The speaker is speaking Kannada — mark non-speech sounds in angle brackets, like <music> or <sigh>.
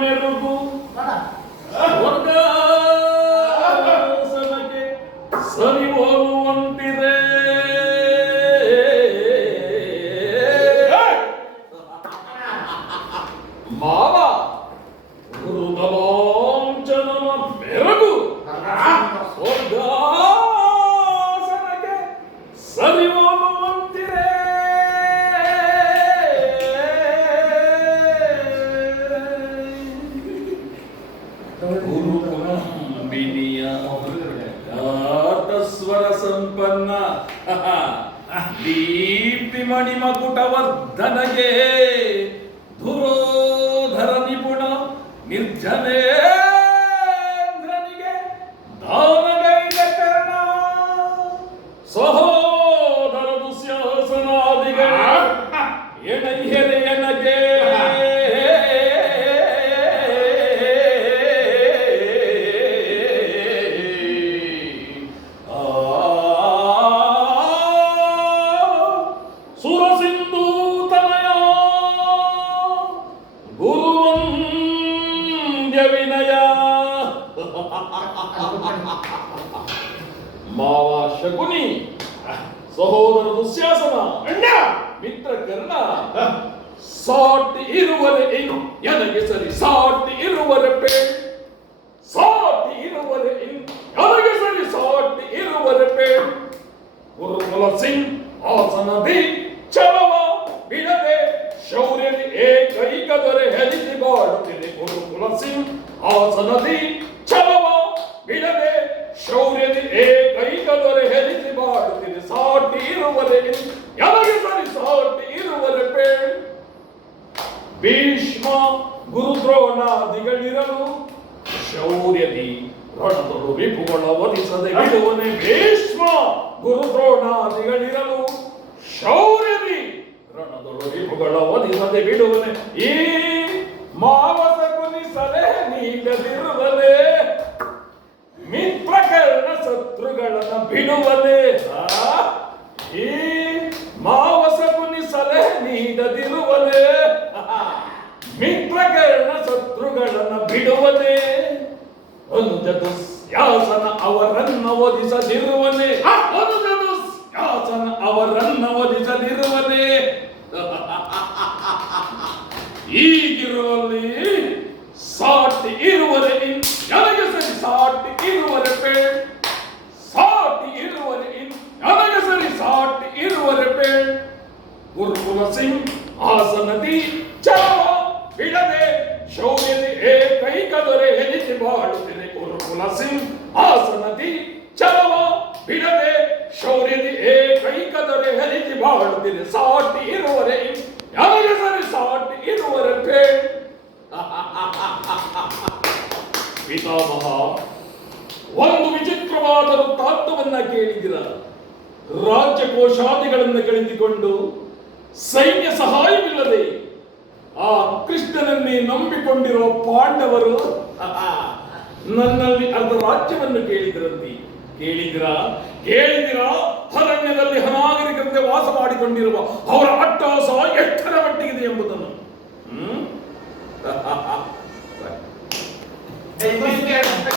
ಮೆರುಗು ವರ್ಗಾಸನಕ್ಕೆ ಸರಿ ಹೋಗುವಂತಿದೆ. ಮಾವ ಸಂಪನ್ನ. <laughs> ದೀಪ್ತಿ ಮಣಿಮಕುಟವರ್ಧನಗೆ ಧುರೋಧರ ನಿಪುಣ ನಿರ್ಜನೇಂದ್ರನಿಗೆ ದಾನಗೈದ ಕರ್ಣ ಸಹೋದರ ದುಶ್ಯಾಸನಾದಿಗಳ ಎಣೆಯರೆ ಮಾವ ಶಕುನಿ ಸಹೋದರ ದುಶ್ಯಾಸನ ಅಣ್ಣ ಮಿತ್ರ ಕರ್ಣ ಸಾಟಿ ಇರುವರೆ ಇನ್ನು ನನಗೆ ಸರಿ ಸಾಟಿ ಇರುವರೆ ಪೇ ಸಾಟಿ ಇರುವರೆ ಇನ್ನು ನನಗೆ ಸರಿ ಸಾಟಿ ಇರುವರೆ ಪೇ ಗುರುಕುಲ ಸಿಂಗ್ ಆಸನದಿ ಚಲವ ಬಿಡದೆ ಶೌರ್ಯದಿ ಏಕೈಕ ದೊರೆ ಹೆರಿಸಿ ಬಾಡುತ್ತಿದೆ ಗುರುಕುಲ ಸಿಂಗ್ ಆಸನದಿ ಚಲವ ಬಿಡದೆ ಶೌರ್ಯದಿ ಏಕೈಕ ದೊರೆ ಹೆರಿಸಿ ಬಾಡುತ್ತೀನಿ ಸಾಟಿ ಇರುವರೆ ನನಗೆ ಸರಿ ಸಾಟಿ ಇರುವರೆ ಪೇ ಭೀಷ್ಮ ಗುರುದ್ರೋಣಾದಿಗಳಿರಲು ಶೌರ್ಯದಿ ರಣದರು ವಿಪುಗಳ ವಧಿಸದೆ ಬಿಡುವನೆ ಭೀಷ್ಮ ಗುರುದ್ರೋಣಾದಿಗಳಿರಲು ಶೌರ್ಯದಿ ರಣದರು ವಿಪುಗಳ ವಧಿಸದೆ ಬಿಡುವನೆ ಈ ಮಾವಸ ಕುನಿಸಲೆ ನೀಗದಿರುವಲೆ ಮಿತ್ರಕರ್ಣ ಶತ್ರುಗಳನ್ನ ಬಿಡುವಲೆ ಆ? ಈ ಮಾವಸ ಕುನಿಸಲೆ ನೀಡದಿರುವಲೆ ಮಿತ್ರಕರ್ಣ ಶತ್ರುಗಳನ್ನ ಬಿಡುವನೆ, ಒಂದು ದುಸ್ಯಾಸನ ಅವರನ್ನ ಒದಿಸದಿರುವನೆ ಒಂದು ದುಸ್ಯಾಸನ ಅವರನ್ನ ಒದಿಸದಿರುವನೆ <laughs> ಈಗಿರುವಲ್ಲಿ ಸಾಟಿ ಇರುವರೆ ನನಗೆ ಸರಿ ಸಾಟಿ ಇರುವರೆ ಪೇ. ಸಾಟಿ ಇರುವರೆ ನನಗೆ ಸರಿ ಸಾಟಿ ಇರುವರೆ ಪೇ. ಗುರುಕುಲ ಸಿಂಗ್ ಆಸನದಿ ಚಲೋ ಬಿಡದೆ ಬಾಳುತ್ತಿದೆ ಗುರುಕುಲ ಸಿಂಗ್ ಆಸನದಿ ಚಲವ ಬಿಡದೆ ಶೌರ್ಯದಿ ಏ ಕೈಕದರೆ ಹರಿತಿ ಬಾಳುತ್ತಿದೆ ಸಾಟಿ ಇರುವರೆ ನನಗೆ ಸರಿ ಸಾಟಿ ಇರುವರೆ <laughs> ಪಿತಾಮಹ, ಒಂದು ವಿಚಿತ್ರವಾದ ವೃತ್ತಾಂತವನ್ನ ಕೇಳಿದಿರ ರಾಜ್ಯ ಕೋಶಾದಿಗಳನ್ನು ಕಳೆದುಕೊಂಡು ಸೈನ್ಯ ಆ ಕೃಷ್ಣನನ್ನೇ ನಂಬಿಕೊಂಡಿರುವ ಪಾಂಡವರು ನನ್ನಲ್ಲಿ ಅರ್ಧ ರಾಜ್ಯವನ್ನು ಕೇಳಿದ್ರಂತಿ. ಕೇಳಿದಿರ ಕೇಳಿದಿರ ಅರಣ್ಯದಲ್ಲಿ ಹನಾಗರಿಕರಂತೆ ವಾಸ ಮಾಡಿಕೊಂಡಿರುವ ಅವರ ಅಟ್ಟಹಾಸ